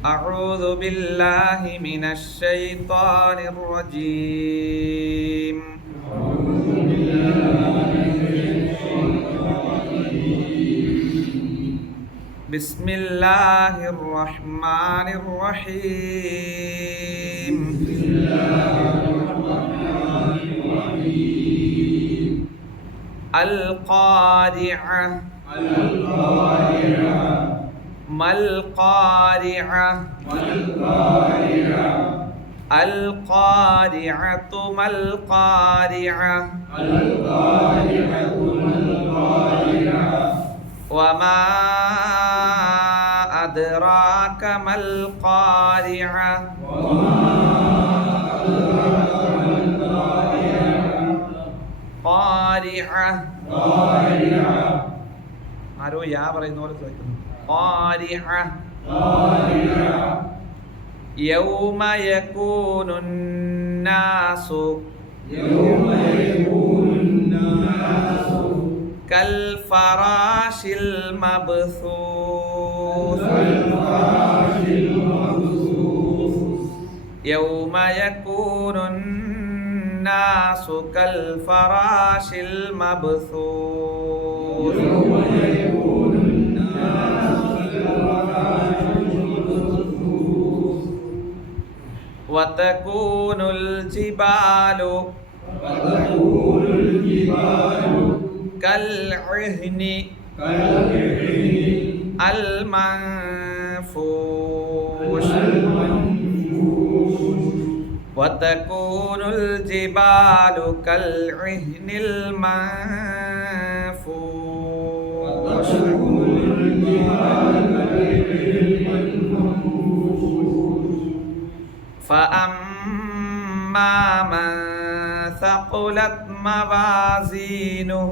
أعوذ بالله من الشيطان الرجيم. بسم الله الرحمن الرحيم. القارعة. ما القارعة؟ القارعة ما القارعة؟ وما أدراك ما القارعة؟ قارعة. ആരോ യാ പറയുന്ന പോലെ കേൾക്കുന്നു. قارعة يوم يكون الناس كالفراش المبثوث. يوم يكون الناس كالفراش المبثوث. وتكون الجبال كالعهن المنفوش. وتكون الجبال كالعهن المنفوش. فأما من ثقلت موازينه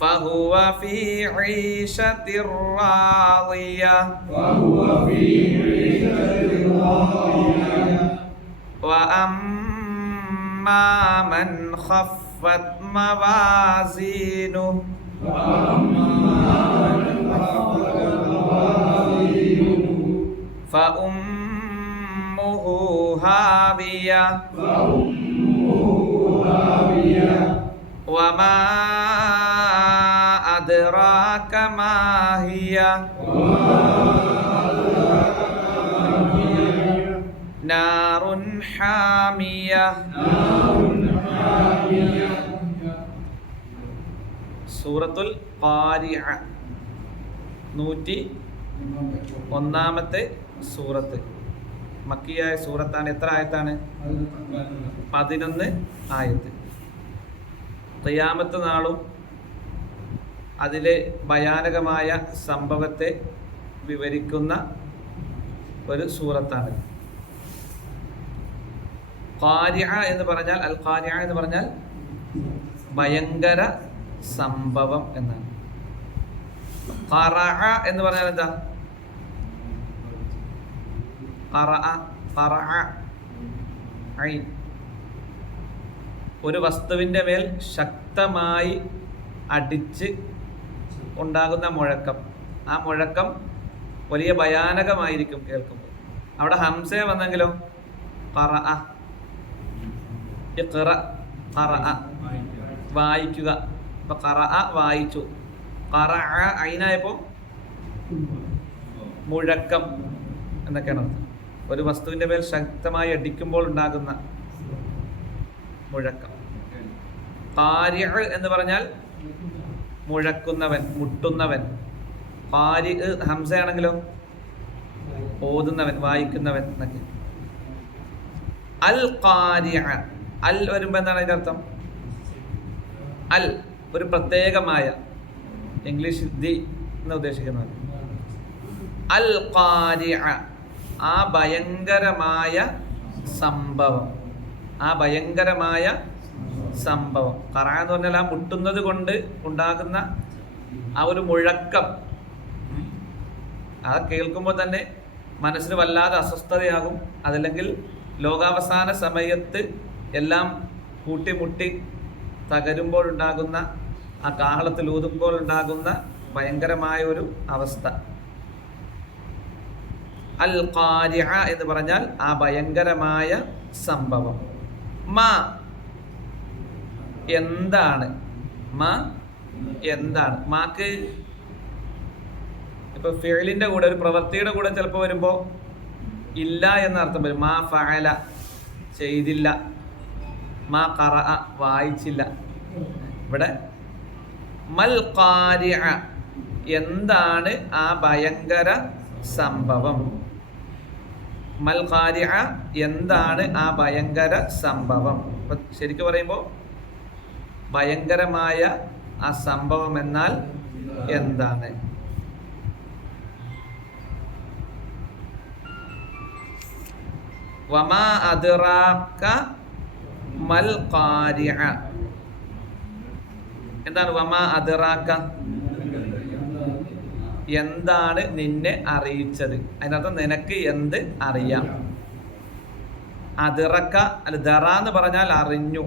فهو في عيشة راضية. وأما من خفت موازينه فأمه هاوية. وما أدراك ما هي؟ نار حامية. സൂറത്തുൽ ഖാരിഅ 101-ാമത്തെ സൂറത്ത്. മക്കിയായ സൂറത്താണ്. എത്ര ആയത്താണ്? 11 ആയത്ത്. ഖിയാമത്ത് നാളും അതിലെ ഭയാനകമായ സംഭവത്തെ വിവരിക്കുന്ന ഒരു സൂറത്താണ്. ഖാരിഅ എന്ന് പറഞ്ഞാൽ, അൽ ഖാരിഅ എന്ന് പറഞ്ഞാൽ ഭയങ്കര സംഭവം എന്നാണ്. ഖറഅ എന്ന് പറഞ്ഞാൽ എന്താ? ഒരു വസ്തുവിൻ്റെ മേൽ ശക്തമായി അടിച്ച് ഉണ്ടാകുന്ന മുഴക്കം. ആ മുഴക്കം വലിയ ഭയാനകമായിരിക്കും കേൾക്കുമ്പോൾ. അവിടെ ഹംസ വന്നെങ്കിലോ ഖറഅ, ഇഖ്റ, ഖറഅ വായിക്കുക. അപ്പൊ ഖറഅ വായിച്ചു, ഖറഅ ഐനായപ്പോൾ മുഴക്കം എന്നൊക്കെയാണ് അർത്ഥം. ഒരു വസ്തുവിൻ്റെ മേൽ ശക്തമായി അടിക്കുമ്പോൾ ഉണ്ടാകുന്ന മുഴക്കം. ഖാരിഅ എന്ന് പറഞ്ഞാൽ മുഴക്കുന്നവൻ, മുട്ടുന്നവൻ. ഖാരിഅ ഹംസയാണെങ്കിലോ ഓതുന്നവൻ, വായിക്കുന്നവൻ എന്നൊക്കെ. അൽ ഖാരിഅ, അൽ വരുമ്പോൾ എന്താണ് അതിൻ്റെ അർത്ഥം? അൽ ഒരു പ്രത്യേകമായ, ഇംഗ്ലീഷ് ദി എന്ന് ഉദ്ദേശിക്കുന്നത്. അൽ ഖാരിഅ ആ ഭയങ്കരമായ സംഭവം, ആ ഭയങ്കരമായ സംഭവം. ഖറഅ എന്ന് പറഞ്ഞാൽ ആ മുട്ടുന്നത് കൊണ്ട് ഉണ്ടാകുന്ന ആ ഒരു മുഴക്കം. അത് കേൾക്കുമ്പോൾ തന്നെ മനസ്സിന് വല്ലാതെ അസ്വസ്ഥതയാകും. അതല്ലെങ്കിൽ ലോകാവസാന സമയത്ത് എല്ലാം കൂട്ടിമുട്ടി തകരുമ്പോഴുണ്ടാകുന്ന ആ കാഹളത്തിൽ ഊതുമ്പോൾ ഉണ്ടാകുന്ന ഭയങ്കരമായ ഒരു അവസ്ഥ. അൽ ഖാരിഅ എന്ന് പറഞ്ഞാൽ ആ ഭയങ്കരമായ സംഭവം. മാ എന്താണ്, മാ എന്താണ്. മാക്ക് ഇപ്പൊ ഫിഅലിന്റെ കൂടെ ഒരു പ്രവൃത്തിയുടെ കൂടെ ചിലപ്പോൾ വരുമ്പോ ഇല്ല എന്ന അർത്ഥം വരും. മാ ഫഅല ചെയ്തില്ല, മാ ഖറഅ വായിച്ചില്ല. ഇവിടെ മൽ ഖാരിഅ എന്താണ് ആ ഭയങ്കര സംഭവം. മൽ ഖാരിഅ എന്താണ് ആ ഭയങ്കര സംഭവം. അപ്പൊ ശരിക്കും പറയുമ്പോൾ ഭയങ്കരമായ ആ സംഭവം എന്നാൽ എന്താണ്? വമാ അദ്റാക മൽ ഖാരിഅ. എന്താണ് വമാ അദ്റാക? എന്താണ് നിന്നെ അറിയിച്ചത്. അതിനർത്ഥം നിനക്ക് എന്ത് അറിയാം. അദ്റക അല്ല, ദറ എന്ന് പറഞ്ഞാൽ അറിഞ്ഞു,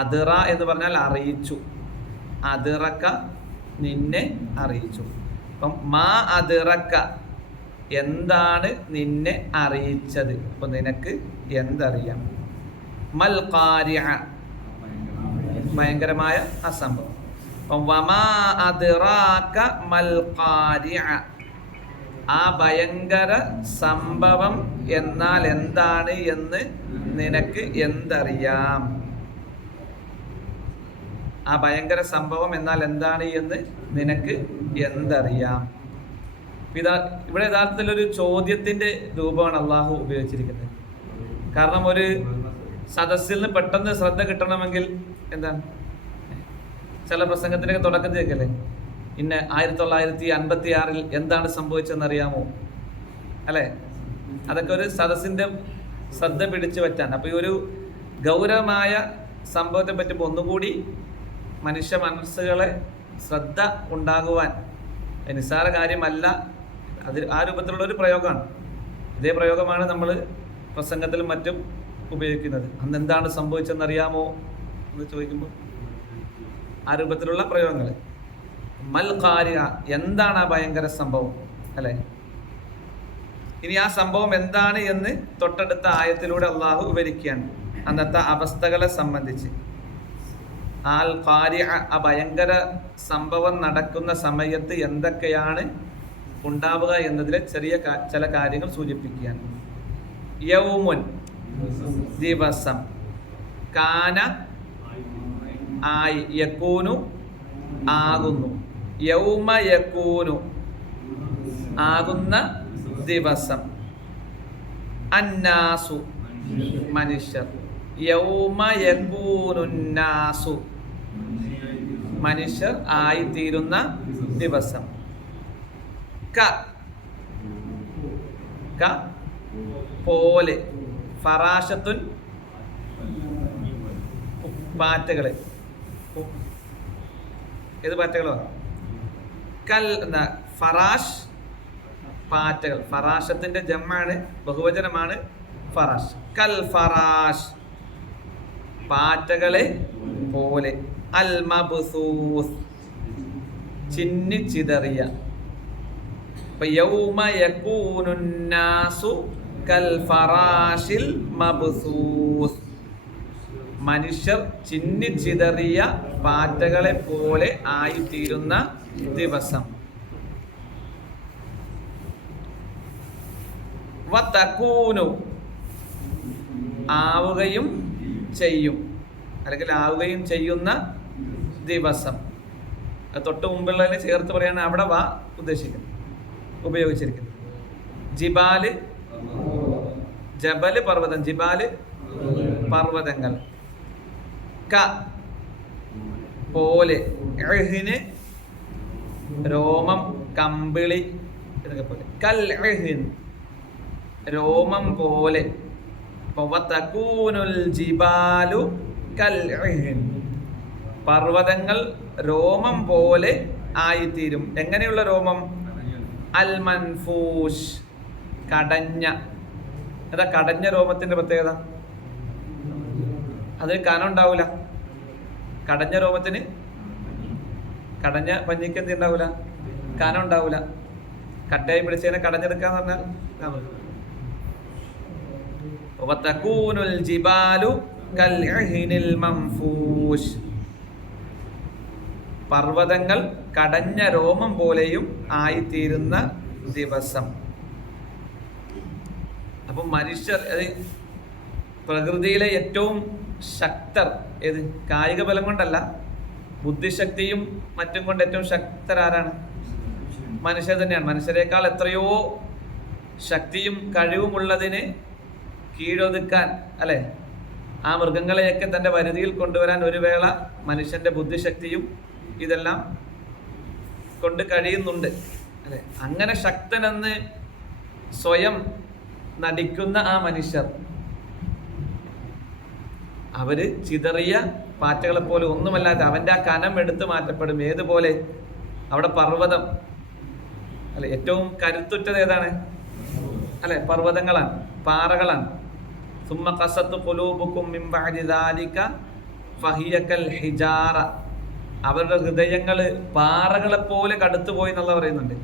അദ്റ എന്ന് പറഞ്ഞാൽ അറിയിച്ചു. അദ്റക നിന്നെ അറിയിച്ചു. അപ്പം മാ അദ്റക എന്താണ് നിന്നെ അറിയിച്ചത്. അപ്പൊ നിനക്ക് എന്തറിയാം. മൽ ഖാരിഅ ഭയങ്കരമായ അസംഭവം. അപ്പം വമാ അദ്റാക മൽ ഖാരിഅ ആ ഭയങ്കര സംഭവം എന്നാൽ എന്താണ് എന്ന് നിനക്ക് എന്തറിയാം. ആ ഭയങ്കര സംഭവം എന്നാൽ എന്താണ് എന്ന് നിനക്ക് എന്തറിയാം. ഇവിടെ യഥാർത്ഥത്തിൽ ഒരു ചോദ്യത്തിന്റെ രൂപമാണ് അള്ളാഹു ഉപയോഗിച്ചിരിക്കുന്നത്. കാരണം ഒരു സദസ്സിൽ നിന്ന് പെട്ടെന്ന് ശ്രദ്ധ കിട്ടണമെങ്കിൽ എന്താണ്, ചില പ്രസംഗത്തിനൊക്കെ തുടക്കം കേൾക്കല്ലേ, ഇന്ന് 1956 എന്താണ് സംഭവിച്ചതെന്നറിയാമോ, അല്ലേ? അതൊക്കെ ഒരു സദസ്സിന്റെ ശ്രദ്ധ പിടിച്ചു പറ്റാൻ. അപ്പൊ ഈ ഒരു ഗൗരവമായ സംഭവത്തെ പറ്റുമ്പോൾ ഒന്നുകൂടി മനുഷ്യ മനസ്സുകളെ ശ്രദ്ധ ഉണ്ടാകുവാൻ, നിസ്സാര കാര്യമല്ല, അത് ആ രൂപത്തിലുള്ള ഒരു പ്രയോഗമാണ്. ഇതേ പ്രയോഗമാണ് നമ്മൾ പ്രസംഗത്തിലും മറ്റും ഉപയോഗിക്കുന്നത്. അന്ന് എന്താണ് സംഭവിച്ചതെന്നറിയാമോ എന്ന് ചോദിക്കുമ്പോൾ ആ രൂപത്തിലുള്ള പ്രയോഗങ്ങൾ. മൽ ഖാരിഅ എന്താണ് ആ ഭയങ്കര സംഭവം, അല്ലെ? ഇനി ആ സംഭവം എന്താണ് എന്ന് തൊട്ടടുത്ത ആയത്തിലൂടെ അള്ളാഹു വിവരിക്കുകയാണ്. അന്നത്തെ അവസ്ഥകളെ സംബന്ധിച്ച് ആൽ ഖാരിഅ ആ ഭയങ്കര സംഭവം നടക്കുന്ന സമയത്ത് എന്തൊക്കെയാണ് ഉണ്ടാവുക എന്നതിലെ ചെറിയ ചില കാര്യങ്ങൾ സൂചിപ്പിക്കുകയാണ്. യൗമുൻ ദിവസം, കാന ആയി, യകൂനു ആകുന്നു, യൗമ യകൂനു ആകുന്ന ദിവസം, അന്നാസു മനുഷ്യർ, യൗമ യകൂനുന്നാസു മനുഷ്യർ ആയിത്തീരുന്ന ദിവസം. ക പോലെ, ഫറാശത്തുൻ പാറ്റകള്. ഏത് പാറ്റകളോ? കൽ എന്താ, ഫറാഷ് പാറ്റകൾ. ഫറാഷത്തിന്റെ ജമ്മാണ്, ബഹുവചനമാണ് ഫറാഷ്. കൽ ഫറാഷ് പാറ്റകളെ പോലെ. അൽ മബ്സൂസ് ചിന്നിച്ചിതറിയ. യൗമ യകൂനുന്നാസു കൽ ഫറാഷിൽ മബ്സൂസ് മനുഷ്യർ ചിന്നിച്ചിതറിയ പാറ്റകളെ പോലെ ആയിത്തീരുന്ന ദിവസം. വതകൂനു ആവുകയും ചെയ്യും, അല്ലെങ്കിൽ ആവുകയും ചെയ്യുന്ന ദിവസം. തൊട്ട് മുമ്പുള്ളതിനെ ചേർത്ത് പറയാണ് അവിടെ വാ ഉദ്ദേശിക്കുന്നത്, ഉപയോഗിച്ചിരിക്കുന്നത്. ജിബാല് ജബല് പർവ്വതം, ജിബാല് പർവ്വതങ്ങൾ. ക പോലെ, ഇഹ്ന് രോമം, കമ്പിളി ഇതൊക്കെ പോലെ. കൽ ഇഹ്ൻ രോമം പോലെ. വതകൂനുൽ ജിബാലു കൽ ഇഹ്ൻ പർവ്വതങ്ങൾ രോമം പോലെ ആയിത്തീരും. എങ്ങനെയുള്ള രോമം? അൽ മൻഫൂഷ് കടഞ്ഞ. അതാ കടഞ്ഞ രോമത്തിന്റെ പ്രത്യേകത, അതിന് കനം ഉണ്ടാവില്ല. കടഞ്ഞ രോമത്തിന് കടഞ്ഞ പഞ്ഞിക്ക് എന്ത് ഉണ്ടാവില്ല, കനം ഉണ്ടാവില്ല. കട്ടയായി പിടിച്ചതിനെ കടഞ്ഞെടുക്കാന്ന് പറഞ്ഞാൽ പർവ്വതങ്ങൾ കടഞ്ഞ രോമം പോലെയും ആയിത്തീരുന്ന ദിവസം. അപ്പം മനുഷ്യർ, അത് പ്രകൃതിയിലെ ഏറ്റവും ശക്തർ ഏത്, കായിക ബലം കൊണ്ടല്ല, ബുദ്ധിശക്തിയും മറ്റും കൊണ്ട് ഏറ്റവും ശക്തരാരാണ്? മനുഷ്യർ തന്നെയാണ്. മനുഷ്യരെക്കാൾ എത്രയോ ശക്തിയും കഴിവുമുള്ളതിന് കീഴൊതുക്കാൻ, അല്ലെ, ആ മൃഗങ്ങളെയൊക്കെ തൻ്റെ വരുതിയിൽ കൊണ്ടുവരാൻ ഒരു വേള മനുഷ്യന്റെ ബുദ്ധിശക്തിയും ഇതെല്ലാം കൊണ്ട് കഴിയുന്നുണ്ട്, അല്ലെ. അങ്ങനെ ശക്തനെന്ന് സ്വയം നടിക്കുന്ന ആ മനുഷ്യർ, അവര് ചിതറിയ പാറ്റകളെ പോലെ ഒന്നുമല്ലാതെ അവന്റെ ആ കനം എടുത്തു മാറ്റപ്പെടും. ഏതുപോലെ? അവിടെ പർവ്വതം, അല്ലെ, ഏറ്റവും കരുത്തുറ്റത് ഏതാണ്? അല്ലെ, പർവ്വതങ്ങളാണ്, പാറകളാണ്. സുമ്മ ഖസത്ത് ഖുലൂബുകും മിൻ ബഅദി ദാലിക ഫഹിയ കൽ ഹിജാറ. അവരുടെ ഹൃദയങ്ങൾ പാറകളെ പോലെ കടുത്തുപോയി എന്നുള്ള പറയുന്നുണ്ട്.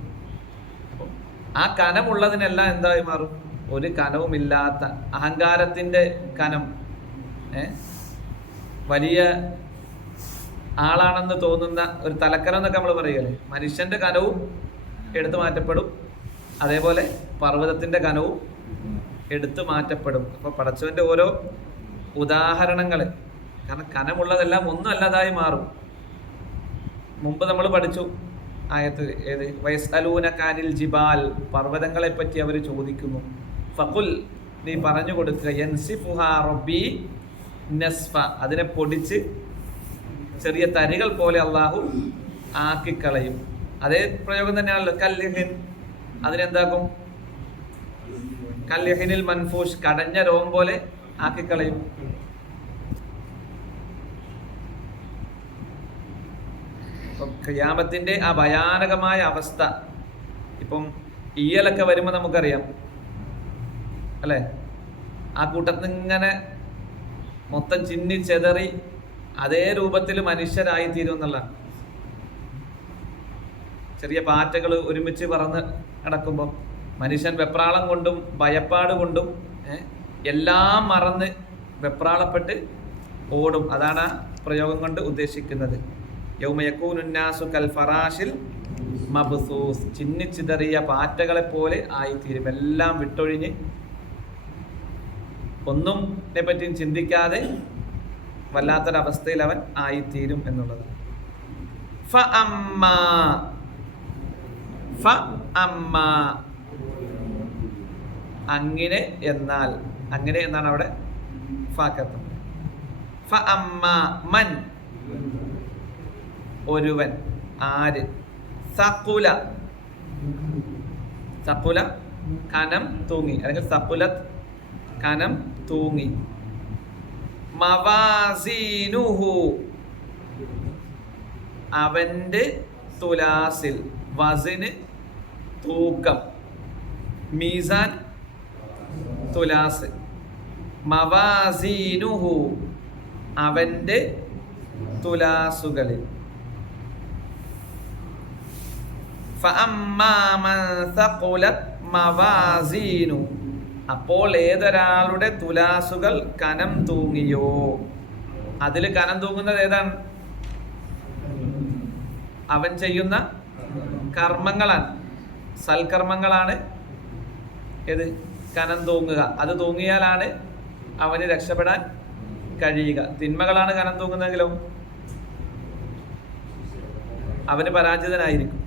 ആ കനമുള്ളതിനെല്ലാം എന്തായി മാറും? ഒരു കനവുമില്ലാത്ത അഹങ്കാരത്തിന്റെ കനം, വലിയ ആളാണെന്ന് തോന്നുന്ന ഒരു തലക്കനം എന്നൊക്കെ നമ്മൾ പറയുകയല്ലേ. മനുഷ്യന്റെ കനവും എടുത്തു മാറ്റപ്പെടും, അതേപോലെ പർവ്വതത്തിന്റെ കനവും എടുത്തു മാറ്റപ്പെടും. അപ്പൊ പടച്ചവന്റെ ഓരോ ഉദാഹരണങ്ങൾ, കാരണം കനമുള്ളതെല്ലാം ഒന്നും അല്ലാതായി മാറും. മുമ്പ് നമ്മൾ പഠിച്ചു ആയത്ത് ഏത്? വയസ്അലൂനകാനിൽ ജിബാൽ, പർവ്വതങ്ങളെ പറ്റി അവർ ചോദിക്കുന്നു. ഫഖുൽ, നീ പറഞ്ഞു കൊടുക്കുക, യൻസിഫുഹാ റബ്ബി നസ്ഫ, അതിനെ പൊടിച്ച് ചെറിയ തരികൾ പോലെ അള്ളാഹു ആക്കിക്കളയും. അതേ പ്രയോഗം തന്നെയാണല്ലോ കല്യഹിൻ, അതിനെന്താക്കും? കല്യഹിനിൽ മൻഫൂഷ്, കടഞ്ഞ രോം പോലെ ആക്കിക്കളയും. ഖിയാമത്തിന്റെ ആ ഭയാനകമായ അവസ്ഥ, ഇപ്പം ഈയലൊക്കെ വരുമ്പോൾ നമുക്കറിയാം, അല്ലെ, ആ കൂട്ടത്തിൽ ഇങ്ങനെ മൊത്തം ചിന്നി ചെതറി അതേ രൂപത്തിൽ മനുഷ്യരായി തീരും എന്നുള്ള. ചെറിയ പാറ്റകൾ ഒരുമിച്ച് പറന്ന് നടക്കുമ്പോൾ മനുഷ്യൻ വെപ്രാളം കൊണ്ടും ഭയപ്പാട് കൊണ്ടും എല്ലാം മറന്ന് വെപ്രാളപ്പെട്ട് ഓടും. അതാണ് ആ പ്രയോഗം കൊണ്ട് ഉദ്ദേശിക്കുന്നത്. യൗമ യകൂനുന്നാസു കൽ ഫറാശിൽ മബ്സൂസ്, ചിന്നിച്ചിതറിയ പാറ്റകളെ പോലെ ആയിത്തീരും. എല്ലാം വിട്ടൊഴിഞ്ഞ് ഒന്നും പറ്റിയും ചിന്തിക്കാതെ വല്ലാത്തൊരവസ്ഥയിൽ അവൻ ആയിത്തീരും എന്നുള്ളത്. അങ്ങനെ എന്നാൽ, അങ്ങനെ എന്നാണ് അവിടെ ഫാക്കത്ത്. മൻ, ഒരുവൻ, ആര്? സഖുല, സഖുല കനം തൂങ്ങി, അല്ലെങ്കിൽ സഖുലത്ത് കനം തൂങ്ങി. മവാസീനുഹു, അവന്റെ തുലാസിൽ, വസിന് തൂക്കം, മീസാൻ തുലാസ്. മവാസീനുഹു, അവന്റെ തുലാസുകളിൽ. ഫഅമ്മാ മൻ സഖുലത് മവാസീനു, അപ്പോൾ ഏതൊരാളുടെ തുലാസുകൾ കനം തൂങ്ങിയോ, അതിൽ കനം തൂങ്ങുന്നത് ഏതാണ്? അവൻ ചെയ്യുന്ന കർമ്മങ്ങളാണ്, സൽക്കർമ്മങ്ങളാണ് ഏത്? കനം തൂങ്ങുക. അത് തൂങ്ങിയാലാണ് അവന് രക്ഷപ്പെടാൻ കഴിയുക. തിന്മകളാണ് കനം തൂങ്ങുന്നതെങ്കിലോ അവന് പരാജിതനായിരിക്കും.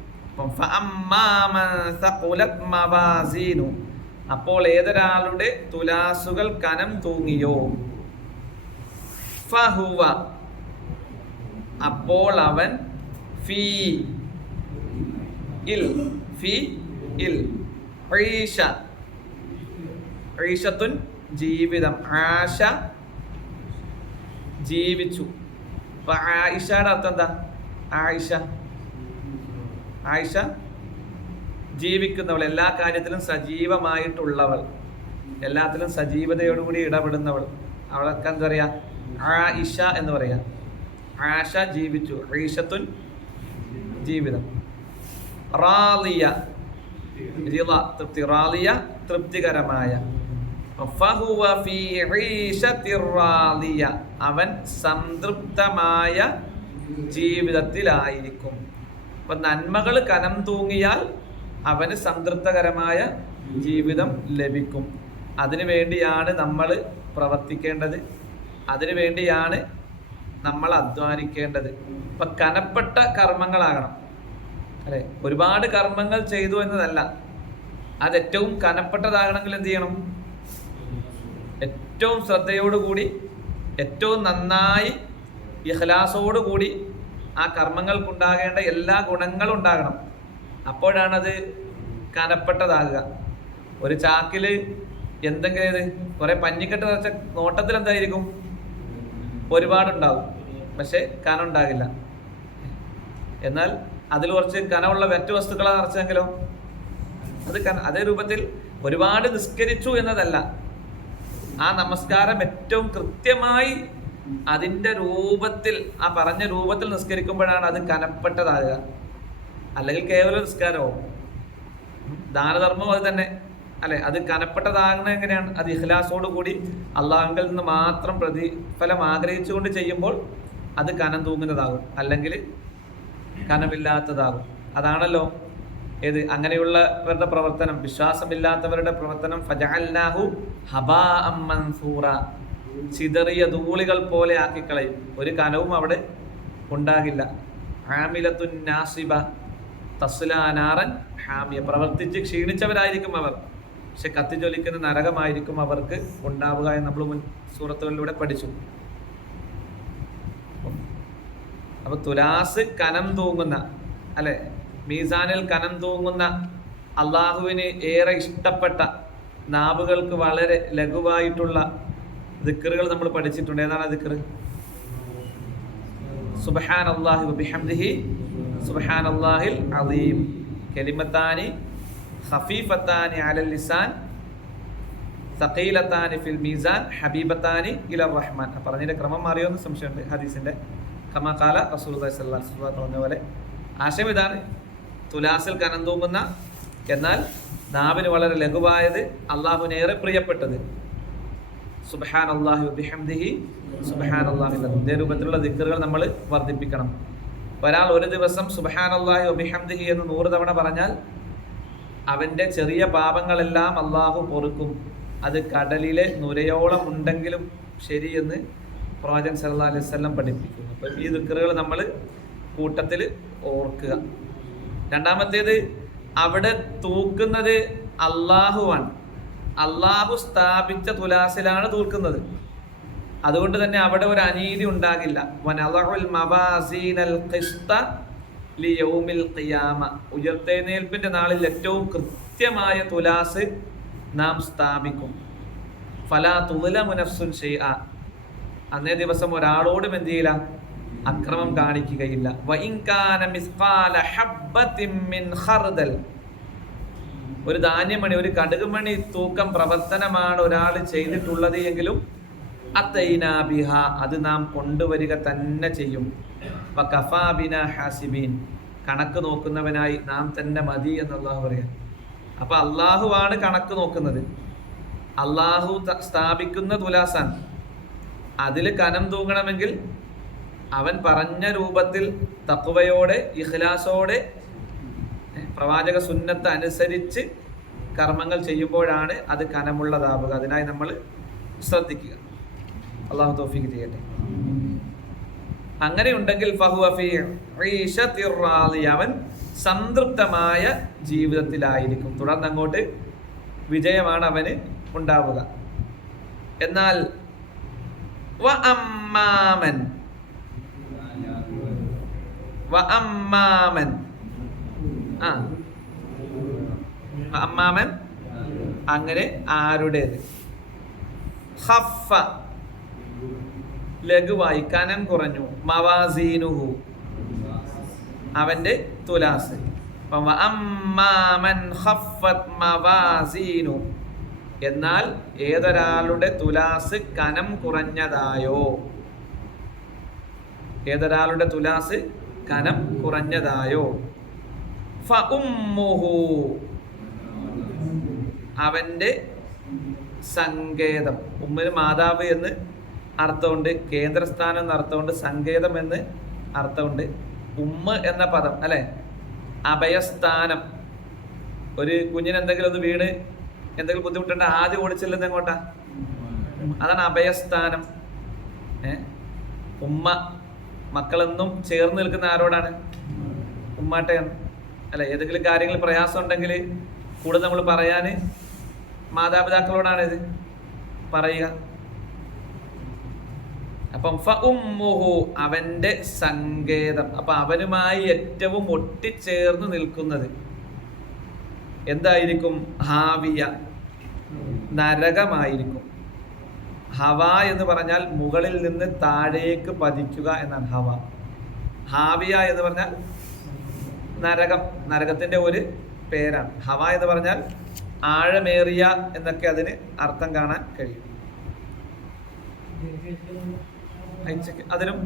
അപ്പോൾ ഏതൊരാളുടെ തുലാസുകൾ കനം തൂങ്ങിയോ, ഫഹുവ, അപ്പോൾ അവൻ ഫീ ഇൽ, ഫീ ഇൽ, ഈശ, ഈശത്തുൻ ജീവിതം, ആശ ജീവിച്ചു. അപ്പൊ ആയിഷയുടെ അർത്ഥം എന്താ? ആയിഷ, ആയിഷ ജീവിക്കുന്നവൾ, എല്ലാ കാര്യത്തിലും സജീവമായിട്ടുള്ളവൾ, എല്ലാത്തിലും സജീവതയോടുകൂടി ഇടപെടുന്നവൾ, അവളൊക്കെ എന്താ പറയാ? ആയിഷ എന്ന് പറയാ. ആശ ജീവിച്ചു, ഈശത്തുൻ ജീവിതം. റാളിയ റിള തൃപ്തി, റാളിയ തൃപ്തികരമായ. ഫഹുവ ഫീ ഈശത്തിർ റാളിയ അവൻ സംതൃപ്തമായ ജീവിതത്തിലായിരിക്കും. അപ്പൊ നന്മകൾ കനം തൂങ്ങിയാൽ അവന് സംതൃപ്തകരമായ ജീവിതം ലഭിക്കും. അതിനു വേണ്ടിയാണ് നമ്മൾ പ്രവർത്തിക്കേണ്ടത്, അതിനു വേണ്ടിയാണ് നമ്മൾ അധ്വാനിക്കേണ്ടത്. ഇപ്പൊ കനപ്പെട്ട കർമ്മങ്ങളാകണം അല്ലെ. ഒരുപാട് കർമ്മങ്ങൾ ചെയ്തു എന്നതല്ല, അത് ഏറ്റവും കനപ്പെട്ടതാകണമെങ്കിൽ എന്ത് ചെയ്യണം? ഏറ്റവും ശ്രദ്ധയോടുകൂടി, ഏറ്റവും നന്നായി ഇഖ്ലാസോടുകൂടി ആ കർമ്മങ്ങൾക്കുണ്ടാകേണ്ട എല്ലാ ഗുണങ്ങളും ഉണ്ടാകണം. അപ്പോഴാണത് കനപ്പെട്ടതാകുക. ഒരു ചാക്കില് എന്തെങ്കിലും കുറെ പഞ്ഞിക്കെട്ട് നിറച്ച നോട്ടത്തിൽ എന്തായിരിക്കും? ഒരുപാടുണ്ടാവും, പക്ഷെ കനുണ്ടാകില്ല. എന്നാൽ അതിൽ കുറച്ച് കനമുള്ള മറ്റു വസ്തുക്കളെ നിറച്ചെങ്കിലോ അത് അതേ രൂപത്തിൽ ഒരുപാട് നിസ്കരിച്ചു എന്നതല്ല, ആ നമസ്കാരം ഏറ്റവും കൃത്യമായി അതിൻ്റെ രൂപത്തിൽ, ആ പറഞ്ഞ രൂപത്തിൽ നിസ്കരിക്കുമ്പോഴാണ് അത് കനപ്പെട്ടതാകുക. അല്ലെങ്കിൽ കേവലം നിസ്കാരവും ദാനധർമ്മവും അത് തന്നെ അല്ലെ. അത് കനപ്പെട്ടതാകുന്ന എങ്ങനെയാണ്? അത് ഇഖ്ലാസോട് കൂടി അള്ളാഹുവിൽ നിന്ന് മാത്രം പ്രതിഫലം ആഗ്രഹിച്ചുകൊണ്ട് ചെയ്യുമ്പോൾ അത് കനം തൂങ്ങുന്നതാകും, അല്ലെങ്കിൽ കനമില്ലാത്തതാകും. അതാണല്ലോ ഏത് അങ്ങനെയുള്ളവരുടെ പ്രവർത്തനം, വിശ്വാസമില്ലാത്തവരുടെ പ്രവർത്തനം. ഫജഅൽനാഹു ഹബാഅം മൻസൂറ, ചിതറിയ ധൂളികൾ പോലെ ആക്കിക്കളയും. ഒരു കനവും അവിടെ ഉണ്ടാകില്ല. ആമിലത്തുൻ നാസിബ തസ്ലാ നാറൻ ഹാമിയ, പ്രവർത്തിച്ച് ക്ഷീണിച്ചവരായിരിക്കും അവർ, പക്ഷെ കത്തിജ്വലിക്കുന്ന നരകമായിരിക്കും അവർക്ക് ഉണ്ടാവുക എന്ന് നമ്മൾ മുൻ സൂറത്തുകളിലൂടെ പഠിച്ചു. അപ്പൊ തുലാസ് കനം തൂങ്ങുന്ന അല്ലെ, മീസാനിൽ കനം തൂങ്ങുന്ന, അള്ളാഹുവിന് ഏറെ ഇഷ്ടപ്പെട്ട, നാവുകൾക്ക് വളരെ ലഘുവായിട്ടുള്ള ദിക്റുകൾ നമ്മൾ പഠിച്ചിട്ടുണ്ട്. ഏതാണ് ദിക്ർ? സുബ്ഹാനല്ലാഹി വബിഹംദിഹി സുബ്ഹാനല്ലാഹിൽ അദീം, കലിമത്താനി ഖഫീഫത്താനി അലൽ ലിസാൻ സഖീലത്താനി ഫിൽ മീസാൻ ഹബീബത്താനി ഇലർ റഹ്മാൻ. പറഞ്ഞതിന്റെ ക്രമം മാറിയോന്ന് സംശയമുണ്ട്. ഹദീസിന്റെ കമാ ഖാല റസൂലുള്ളാഹി സ്വല്ലല്ലാഹു അലൈഹി വസല്ലം പറഞ്ഞ പോലെ ആശയം ഇതാണ്. തുലാസിൽ കനം തൂങ്ങുന്ന, എന്നാൽ നാവിന് വളരെ ലഘുവായത്, അള്ളാഹുവിന് ഏറെ പ്രിയപ്പെട്ടത്. സുബ്ഹാനല്ലാഹി വബിഹംദിഹി സുബ്ഹാനല്ലാഹി ഇതേ രൂപത്തിലുള്ള ദിക്റുകൾ നമ്മൾ വർദ്ധിപ്പിക്കണം. ഒരാൾ ഒരു ദിവസം സുബ്ഹാനല്ലാഹി വബിഹംദിഹി എന്ന് 100 തവണ പറഞ്ഞാൽ അവൻ്റെ ചെറിയ പാപങ്ങളെല്ലാം അള്ളാഹു പൊറുക്കും. അത് കടലിലെ നുരയോളം ഉണ്ടെങ്കിലും ശരിയെന്ന് പ്രവാചകൻ സല്ലല്ലാഹു അലൈഹി വസല്ലം പഠിപ്പിക്കുന്നു. അപ്പം ഈ ദിക്റുകൾ നമ്മൾ കൂട്ടത്തിൽ ഓർക്കുക. രണ്ടാമത്തേത്, അവിടെ തൂക്കുന്നത് അള്ളാഹുവാണ്. അള്ളാഹു സ്ഥാപിച്ച തുലാസിലാണ് തൂക്കുന്നത്. അതുകൊണ്ട് തന്നെ അവിടെ ഒരു അനീതി ഉണ്ടാകില്ല. വനളഉൽ മവാസീനൽ ഖിസ്ത ലിയൗമിൽ ഖിയാമ, ഉയർത്തെഴുന്നേൽപ്പിന്റെ നാളിൽ ഏറ്റവും കൃത്യമായ തുലാസ് നാം സ്ഥാപിക്കും. ഫലാ തുദ്ലമു നഫ്സുൻ ശൈഅ, അന്നേ ദിവസം ഒരാളോടും എന്ത് ചെയ്യില്ല? അക്രമം കാണിക്കുകയില്ല. വഇൻ കാന മിസ്ഖാല ഹബ്ബത്തിൻ മിൻ ഖർദൽ, ഒരു ധാന്യമണി, ഒരു കടുകുമണി തൂക്കം പ്രവർത്തനമാണ് ഒരാൾ ചെയ്തിട്ടുള്ളത് എങ്കിലും അത്തൈനാ ബിഹ, അത് നാം കൊണ്ടുവരിക തന്നെ ചെയ്യും. വകഫാ ബിനാ ഹാസിബീൻ, കണക്ക് നോക്കുന്നവനായി നാം തന്നെ മതി എന്ന് അള്ളാഹു പറയാം. അപ്പൊ അള്ളാഹുവാണ് കണക്ക് നോക്കുന്നത്, അള്ളാഹു സ്ഥാപിക്കുന്ന തുലാസാണ്. അതിൽ കനം തൂങ്ങണമെങ്കിൽ അവൻ പറഞ്ഞ രൂപത്തിൽ തഖ്വയോടെ ഇഖ്ലാസോടെ പ്രവാചക സുന്നത്ത് അനുസരിച്ച് കർമ്മങ്ങൾ ചെയ്യുമ്പോഴാണ് അത് കനമുള്ളതാവുക. അതിനായി നമ്മൾ ശ്രദ്ധിക്കുക. അള്ളാഹു തൗഫീഖ് ചെയ്യട്ടെ. അങ്ങനെയുണ്ടെങ്കിൽ ഫഹുവ ഫീ ഈശത്തിർ റാളിയ, അവൻ സംതൃപ്തമായ ജീവിതത്തിലായിരിക്കും. തുടർന്ന് അങ്ങോട്ട് വിജയമാണ് അവന് ഉണ്ടാവുക. എന്നാൽ വഅമ്മാമൻ അമ്മാമൻ അങ്ങനെ ആരുടേത്? ഖഫ ലഘുവായി, കനം കുറഞ്ഞു. മവാസീനുഹു അവന്റെ തുലാസ്. അമ്മാമൻ ഖഫത് മവാസീനു, എന്നാൽ ഏതൊരാളുടെ തുലാസ് കനം കുറഞ്ഞതായോ, ഏതൊരാളുടെ തുലാസ് കനം കുറഞ്ഞതായോ. ഫഉമ്മുഹു അവന്റെ സങ്കേതം. ഉമ്മിന് മാതാവ് എന്ന് അർത്ഥമുണ്ട്, കേന്ദ്രസ്ഥാനം എന്ന അർത്ഥമുണ്ട്, സങ്കേതം എന്ന് അർത്ഥമുണ്ട്. ഉമ്മ എന്ന പദം അല്ലെ, അഭയസ്ഥാനം. ഒരു കുഞ്ഞിന് എന്തെങ്കിലും ഒന്ന് വീണ് എന്തെങ്കിലും ബുദ്ധിമുട്ടുണ്ട്, ആദ്യം ഓടിച്ചെല്ലുന്നത് എങ്ങോട്ടാ? അതാണ് അഭയസ്ഥാനം. ഉമ്മ മക്കളെന്നും ചേർന്ന് നിൽക്കുന്ന ആരോടാണ്? ഉമ്മാട്ടയാണ് അല്ലെ. ഏതെങ്കിലും കാര്യങ്ങൾ പ്രയാസം ഉണ്ടെങ്കിൽ കൂടെ നമ്മൾ പറയാന് മാതാപിതാക്കളോടാണ് ഇത് പറയുക. അപ്പം ഫഉമ്മുഹു അവന്റെ സങ്കേതം. അപ്പൊ അവനുമായി ഏറ്റവും ഒട്ടിച്ചേർന്ന് നിൽക്കുന്നത് എന്തായിരിക്കും? ഹാവിയ നരകമായിരിക്കും. ഹവ എന്ന് പറഞ്ഞാൽ മുകളിൽ നിന്ന് താഴേക്ക് പതിക്കുക എന്നാണ് ഹവ. ഹാവിയ എന്ന് പറഞ്ഞാൽ നരകം, നരകത്തിന്റെ ഒരു പേരാണ്. ഹവ എന്ന് പറഞ്ഞാൽ ആഴമേറിയ എന്നൊക്കെ അതിന് അർത്ഥം കാണാൻ കഴിയും. അതിനും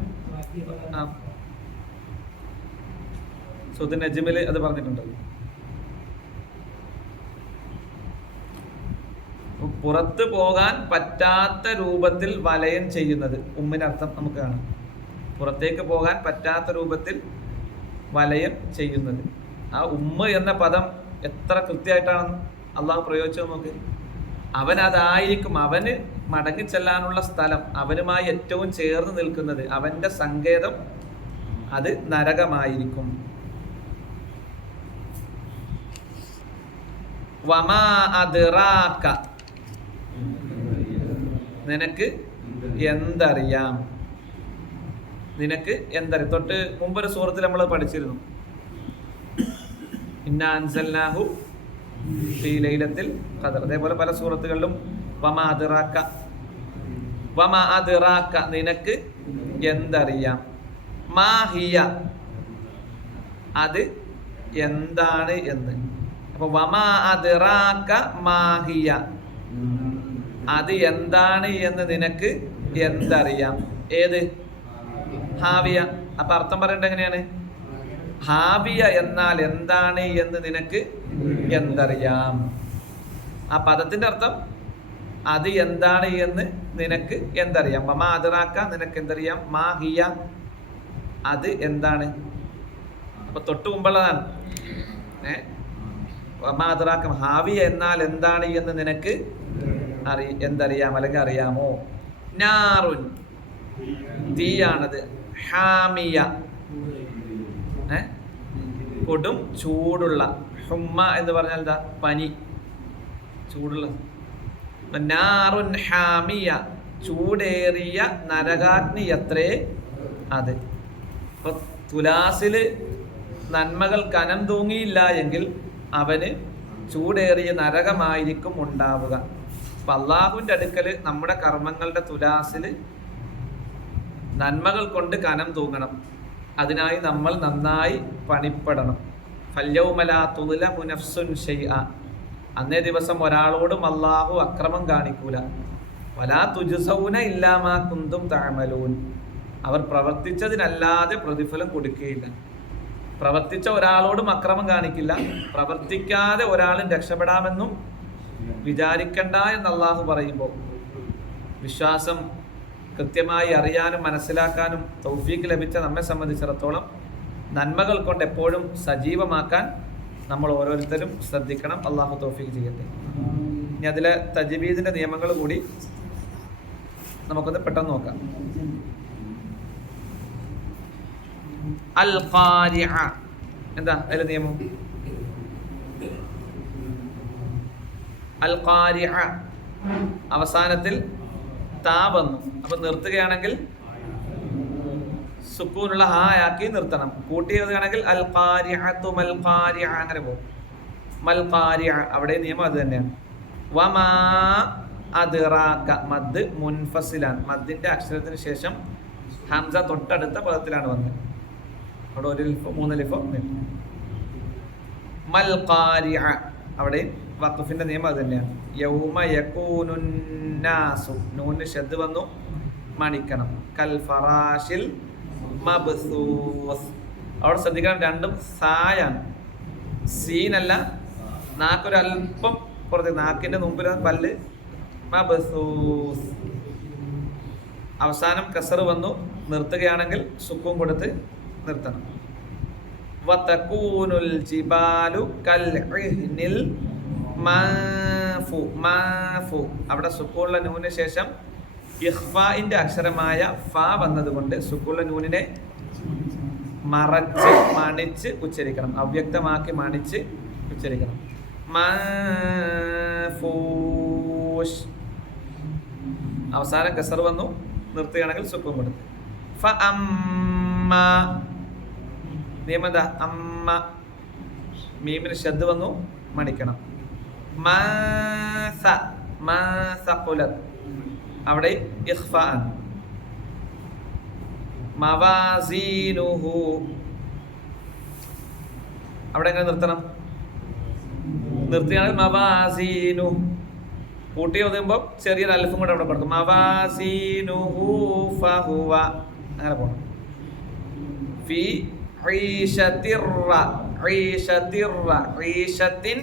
സൂറത്തുൻ നജ്മിൽ അത് പറഞ്ഞിട്ടുണ്ട്. പുറത്തു പോകാൻ പറ്റാത്ത രൂപത്തിൽ വലയം ചെയ്യുന്നത് ഉമ്മിനർത്ഥം നമുക്ക് കാണാം. പുറത്തേക്ക് പോകാൻ പറ്റാത്ത രൂപത്തിൽ വലയം ചെയ്യുന്നത്. ആ ഉമ്മ എന്ന പദം എത്ര കൃത്യമായിട്ടാണ് അള്ളാഹു പ്രയോഗിച്ചത് നോക്ക്. അവൻ അതായിരിക്കും, അവന് മടങ്ങിച്ചെല്ലാനുള്ള സ്ഥലം, അവനുമായി ഏറ്റവും ചേർന്ന് നിൽക്കുന്നത്, അവന്റെ സങ്കേതം അത് നരകമായിരിക്കും. വമാ അദ്റാക നിനക്ക് എന്തറിയാം, നിനക്ക് എന്തറിയാം. തൊട്ട് മുമ്പൊരു സൂറത്തിൽ നമ്മൾ പഠിച്ചിരുന്നു, ഇന്നാ അൻസൽനാഹു ഫീ ലൈലത്തിൽ ഖദർ. അതേപോലെ പല സൂറത്തുകളിലും വമാ അദ്റാക, വമാ അദ്റാക നിനക്ക് എന്തറിയാം, മാ ഹിയ അത് എന്താണ് എന്ന്. അപ്പൊ വമാ അദ്റാക മാ ഹിയ അത് എന്താണ് എന്ന് നിനക്ക് എന്തറിയാം. ഏത്? ഹാവിയ. അപ്പൊ അർത്ഥം പറയേണ്ടത് എങ്ങനെയാണ്? ഹാവിയ എന്നാൽ എന്താണ് എന്ന് നിനക്ക് എന്തറിയാം. ആ പദത്തിന്റെ അർത്ഥം അത് എന്താണ് എന്ന് നിനക്ക് എന്തറിയാം. വമാ അദ്റാക നിനക്ക് എന്തറിയാം, മാ ഹിയ അത് എന്താണ്. അപ്പൊ തൊട്ട് മുമ്പുള്ളതാണ് വമാ അദ്റാക ഹാവിയ എന്നാൽ എന്താണ് എന്ന് നിനക്ക് എന്തറിയാം അല്ലെങ്കിൽ അറിയാമോ. നാറുൻ തീയാണത്, ഹാമിയ കൊടും ചൂടുള്ള. ഹുമ്മ എന്ന് പറഞ്ഞാൽ എന്താ? പനി, ചൂടുള്ള. നാറുൻ ഹാമിയ ചൂടേറിയ നരകാഗ്നി എത്രേ അത്. ഇപ്പൊ തുലാസില് നന്മകൾ കനം തൂങ്ങിയില്ല എങ്കിൽ അവന് ചൂടേറിയ നരകമായിരിക്കും ഉണ്ടാവുക. അപ്പൊ അള്ളാഹുവിന്റെ അടുക്കൽ നമ്മുടെ കർമ്മങ്ങളുടെ തുലാസിൽ നന്മകൾ കൊണ്ട് കനം തൂങ്ങണം. അതിനായി നമ്മൾ നന്നായി പണിപ്പെടണം. ഫല്യൗമലാ തുദ്ലമു നഫ്സുൻ ശൈഅ അന്നേ ദിവസം ഒരാളോടും അള്ളാഹു അക്രമം കാണിക്കൂല. വലാ തുജ്സൗന ഇല്ലാ മാ കുന്തും തഅമലൂൻ അവർ പ്രവർത്തിച്ചതിനല്ലാതെ പ്രതിഫലം കൊടുക്കുകയില്ല. പ്രവർത്തിച്ച ഒരാളോടും അക്രമം കാണിക്കില്ല. പ്രവർത്തിക്കാതെ ഒരാളും രക്ഷപ്പെടാമെന്നും വിചാരിക്കണ്ട എന്ന് അള്ളാഹു പറയുമ്പോൾ വിശ്വാസം കൃത്യമായി അറിയാനും മനസ്സിലാക്കാനും തൗഫീക്ക് ലഭിച്ച നമ്മെ സംബന്ധിച്ചിടത്തോളം നന്മകൾ കൊണ്ട് എപ്പോഴും സജീവമാക്കാൻ നമ്മൾ ഓരോരുത്തരും ശ്രദ്ധിക്കണം. അള്ളാഹു തൗഫീക്ക് ചെയ്യട്ടെ. ഇനി അതിലെ തജ്വീദിന്റെ നിയമങ്ങൾ കൂടി നമുക്കൊന്ന് പെട്ടെന്ന് നോക്കാം. അൽ ഖാരിഅ എന്താ അതിലെ നിയമം? അൽ ഖാരിഅ അവസാനത്തിൽ താ വന്നു. അപ്പൊ നിർത്തുകയാണെങ്കിൽ സുക്കൂനുള്ള ഹാ ആക്കി നിർത്തണം. കൂട്ടി എഴുതുകയാണെങ്കിൽ അൽ ഖാരിഅതു മൽ ഖാരിഅ അങ്ങനെ പോകും. മൽ ഖാരിഅ അവിടെ നിയമം അത് തന്നെയാണ്. വമാ അദ്റാക മദ് മുൻഫസിലാണ്. മദ്ദിന്റെ അക്ഷരത്തിന് ശേഷം ഹംസ തൊട്ടടുത്ത പദത്തിലാണ് വന്നത്. അവിടെ ഒരു ലിഫോ 3 ലിഫോ. മൽ ഖാരിഅ അവിടെ വഖഫിന്റെ നിയമം അത് തന്നെയാണ്. യൗമ യകൂനുൻ നാസു നൂന് ശദ് വന്നു മണിക്കണം. കൽ ഫറാഷിൽ മബ്സൂസ് അവിടെ ശ്രദ്ധിക്കണം, രണ്ടും സായാണ്, സീനല്ല. നാക്കൊരു അല്പം പുറത്തേക്ക്, നാക്കിന്റെ മുമ്പിൽ പല്ല്. മബ്സൂസ്. അവസാനം കസർ വന്നു നിർത്തുകയാണെങ്കിൽ സുക്കൂൻ കൊടുത്ത് നിർത്തണം. വതകൂനുൽ ജിബാലു കൽഇഹ്നിൽ മാഫു. മാഫു അവിടെ സുക്കൂനുള്ള നൂനിന് ശേഷം ഇഖ്ഫാഇന്റെ അക്ഷരമായ ഫ വന്നതുകൊണ്ട് സുക്കൂനുള്ള നൂനിനെ മറച്ച് മണിച്ച് ഉച്ചരിക്കണം, അവ്യക്തമാക്കി മണിച്ച് ഉച്ചരിക്കണം. മാഫൂഷ്. അവസാനം കസർ വന്നു നിർത്തുകയാണെങ്കിൽ സുക്കൂൻ കൊടുത്ത്. ഫ അമ്മ. നിയമം എന്താ? അമ്മ. മീമിന് ശബ്ദ വന്നു മണിക്കണം. മാസ. മാസഖുലത്. അവിടെ ഇഖ്ഫാ ആണ്. മവാസീനുഹു. അവിടെ എങ്ങനെ നിർത്തണം? നിർത്തിയാണെങ്കിൽ മവാസീനു. കൂട്ടി ഒതുങ്ങുമ്പോൾ ചെറിയൊരു അൽഫും കൂടെ അവിടെ കൊടുക്കും. മവാസീനുഹു ഫഹുവ. അങ്ങനെ പോകണം. ഫി ഈശത്തിറ. ഈശത്തിറ. ഈശത്തിൻ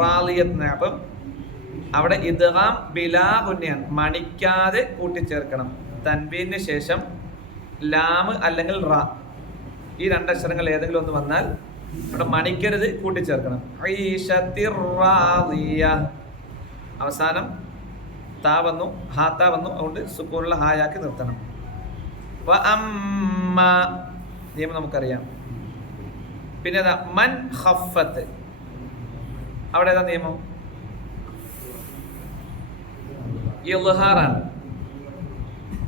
റാളിയത്ത്. അപ്പം അവിടെ ഇദ്ഗാം ബിലാ ഗുന്നയാണ്, മണിക്കാതെ കൂട്ടിച്ചേർക്കണം. തൻവീന് ശേഷം ലാമ് അല്ലെങ്കിൽ റ, ഈ രണ്ടക്ഷരങ്ങൾ ഏതെങ്കിലും ഒന്ന് വന്നാൽ ഇവിടെ മണിക്കരുത്, കൂട്ടിച്ചേർക്കണം. ഈശത്തിർ റാളിയ. അവസാനം താ വന്നു, ഹാത്ത വന്നു, അതുകൊണ്ട് സുക്കൂനുള്ള ഹായാക്കി നിർത്തണം. വ അമ്മ. നിയമം നമുക്കറിയാം. പിന്നെ ഏതാ? മൻ ഖഫത്ത്. അവിടെ ഏതാ നിയമം? ഇൽഹാറാണ്.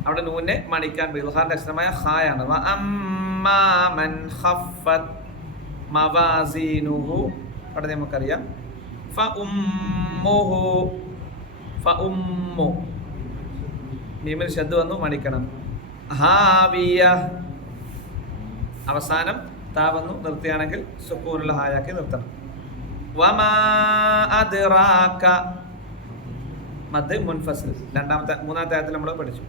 അവിടെ നൂനെ മണിക്കാൻ ഇൽഹാറിന്റെ അക്ഷരമായ ഖായാണ്. വ അമ്മ മൻ ഖഫത്ത് മവാസീനുഹു. അവിടെ നമുക്കറിയാം. ഫ ഉമ്മുഹു. ഫ ഉമ്മു. മീമിൽ ശബ്ദ വന്നു മണിക്കണം. ഹാവിയ. അവസാനം താ വന്നു നിർത്തിയാണെങ്കിൽ സുക്കൂനുള്ള ഹായാക്കി നിർത്തണം. വമാ അദ്റാക. മദ് മുൻഫസിൽ. മൂന്നാമത്തെ ആയത്തിൽ നമ്മൾ പഠിച്ചു.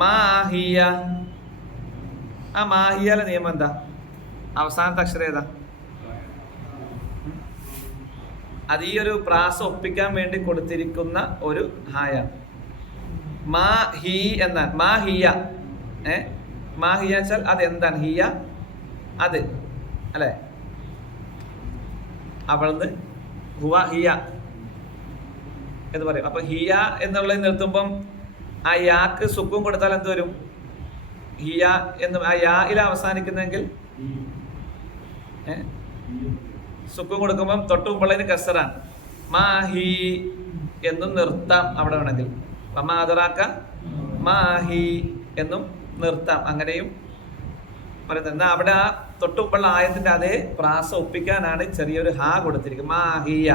മാഹിയ. ആ മാഹിയയിലെ നിയമം എന്താ? അവസാനത്തെ അക്ഷരം ഏതാ? അത് ഈ ഒരു പ്രാസം ഒപ്പിക്കാൻ വേണ്ടി കൊടുത്തിരിക്കുന്ന ഒരു ഹായ. മാ ഹി എന്നാൽ മാ ഹിയ. മാ ഹിയ വെച്ചാൽ അത് എന്താണ്? ഹിയ അത് അല്ലെ? അവൾന്ന് ഹുവ ഹിയ എന്ന് പറയും. അപ്പൊ ഹിയ എന്നുള്ളത് നിർത്തുമ്പം ആ യാക്ക് സുക്കും കൊടുത്താൽ എന്ത് വരും? ഹിയ എന്ന് ആ യായിൽ അവസാനിക്കുന്നെങ്കിൽ സുക്കും കൊടുക്കുമ്പം തൊട്ട് മുമ്പുള്ളതിന് കസറാണ്. മാ ഹി എന്നും നിർത്താം അവിടെ വേണമെങ്കിൽ. മാതറാക്ക മാ ഹി എന്നും നിർത്താം, അങ്ങനെയും പറയുന്നത്. എന്നാൽ അവിടെ ആ തൊട്ട് മുമ്പുള്ള ആയത്തിന്റെ അതേ പ്രാസം ഒപ്പിക്കാനാണ് ചെറിയൊരു ഹാ കൊടുത്തിരിക്കുന്നത്. മാഹിയ.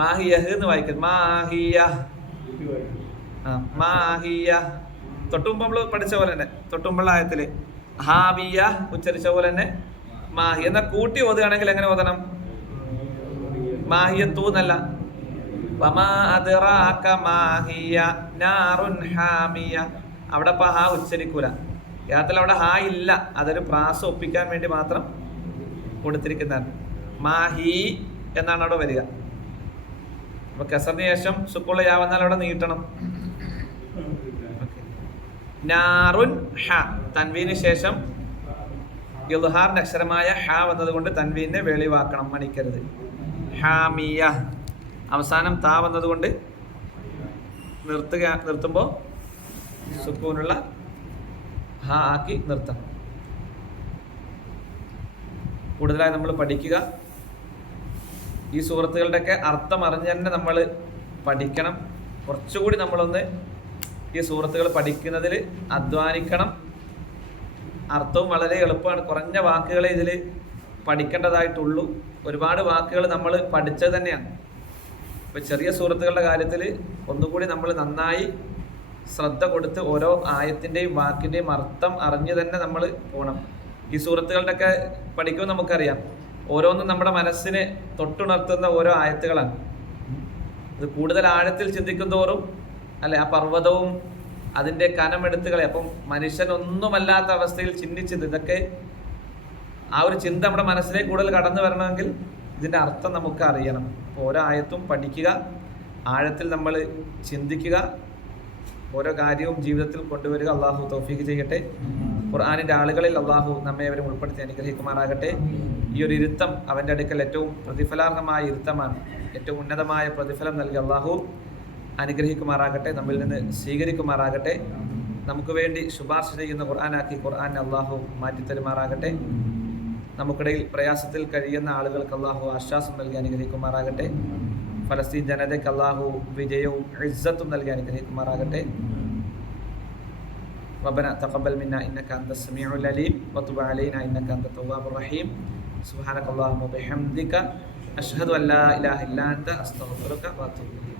മാഹിയഹ് എന്ന് വായിക്കുന്നത്. മാഹിയ. മാഹിയ. തൊട്ടുമുമ്പ് നമ്മൾ പഠിച്ച പോലെ തന്നെ, തൊട്ടുമുമ്പുള്ള ആയത്തില് ഹാവിയ ഉച്ചരിച്ച പോലെ തന്നെ മാഹി. എന്നാൽ കൂട്ടി ഓതുകയാണെങ്കിൽ എങ്ങനെ ഓതണം? മാഹിയത്തു എന്നല്ല. വമാ അദ്റാക മാഹിയ നാറുൻ ഹാമിയ. അവിടെ ഇപ്പൊ ഹാ ഉച്ചരിക്കൂല. യഥാർത്ഥത്തിൽ അവിടെ ഹാ ഇല്ല, അതൊരു പ്രാസം ഒപ്പിക്കാൻ വേണ്ടി മാത്രം കൊടുത്തിരിക്കുന്നതാണ്. മാഹി എന്നാണ് അവിടെ വരിക. അപ്പൊ കസറിന് ശേഷം സുക്കുള്ള യാ വന്നാൽ അവിടെ നീട്ടണം. നാറുൻ ഹ. തൻവീന് ശേഷം ഇൽഹാറിന്റെ അക്ഷരമായ ഹ വന്നതുകൊണ്ട് തൻവീനെ വെളിവാക്കണം, മണിക്കരുത്. ഹാമിയ. അവസാനം താ വന്നതുകൊണ്ട് നിർത്തുമ്പോൾ സുക്കൂനുള്ള ഹ ആക്കി നിർത്തണം. കൂടുതലായി നമ്മൾ പഠിക്കുക. ഈ സൂറത്തുകളുടെയൊക്കെ അർത്ഥം അറിഞ്ഞ് തന്നെ നമ്മൾ പഠിക്കണം. കുറച്ചുകൂടി നമ്മളൊന്ന് ഈ സൂറത്തുകൾ പഠിക്കുന്നതിൽ അധ്വാനിക്കണം. അർത്ഥവും വളരെ എളുപ്പമാണ്. കുറഞ്ഞ വാക്കുകളെ ഇതിൽ പഠിക്കേണ്ടതായിട്ടുള്ളൂ. ഒരുപാട് വാക്കുകൾ നമ്മൾ പഠിച്ചത് തന്നെയാണ്. ഇപ്പം ചെറിയ സൂറത്തുകളുടെ കാര്യത്തിൽ ഒന്നുകൂടി നമ്മൾ നന്നായി ശ്രദ്ധ കൊടുത്ത് ഓരോ ആയത്തിൻ്റെയും വാക്കിൻ്റെയും അർത്ഥം അറിഞ്ഞ് തന്നെ നമ്മൾ പോകണം. ഈ സൂറത്തുകളുടെയൊക്കെ പഠിക്കുമ്പോൾ നമുക്കറിയാം, ഓരോന്നും നമ്മുടെ മനസ്സിനെ തൊട്ടുണർത്തുന്ന ഓരോ ആയത്തുകളാണ്. ഇത് കൂടുതൽ ആഴത്തിൽ ചിന്തിക്കും തോറും അല്ലെ ആ പർവ്വതവും അതിൻ്റെ കനമെടുത്തുകളെ. അപ്പം മനുഷ്യനൊന്നുമല്ലാത്ത അവസ്ഥയിൽ ചിന്തിച്ചത്, ഇതൊക്കെ ആ ഒരു ചിന്ത നമ്മുടെ മനസ്സിലേക്ക് കൂടുതൽ കടന്നു വരണമെങ്കിൽ ഇതിൻ്റെ അർത്ഥം നമുക്ക് അറിയണം. അപ്പോൾ ഓരോ ആയത്തും പഠിക്കുക, ആഴത്തിൽ നമ്മൾ ചിന്തിക്കുക, ഓരോ കാര്യവും ജീവിതത്തിൽ കൊണ്ടുവരിക. അള്ളാഹു തൗഫീഖ് ചെയ്യട്ടെ. ഖുർആനിൻ്റെ ആളുകളിൽ അള്ളാഹു നമ്മെ അവരും ഉൾപ്പെടുത്തി അനുഗ്രഹിക്കുമാറാകട്ടെ. ഈ ഒരു ഇരുത്തം അവൻ്റെ അടുക്കൽ ഏറ്റവും പ്രതിഫലാർഹമായ ഇരുത്തമാണ്. ഏറ്റവും ഉന്നതമായ പ്രതിഫലം നൽകി അള്ളാഹു അനുഗ്രഹിക്കുമാറാകട്ടെ, നമ്മിൽ നിന്ന് സ്വീകരിക്കുമാറാകട്ടെ. നമുക്ക് വേണ്ടി ശുപാർശ ചെയ്യുന്ന ഖുർആനാക്കി ഖുർആനെ അള്ളാഹു മാറ്റിത്തരുമാറാകട്ടെ. നമുക്കിടയിൽ പ്രയാസത്തിൽ കഴിയുന്ന ആളുകൾക്ക് അള്ളാഹു ആശ്വാസം നൽകി അനുഗ്രഹിക്കുമാറാകട്ടെ. ഫലസ്തീൻ ജനതയ്ക്ക് അള്ളാഹു വിജയവും ഇസ്സത്തും നൽകി അനുഗ്രഹിക്കുമാറാകട്ടെ. ربنا تقبل منا إنك أنت السميع العليم وتب علينا إنك أنت التواب الرحيم سبحانك اللهم وبحمدك أشهد أن لا إله إلا أنت أستغفرك وأتوب إليك.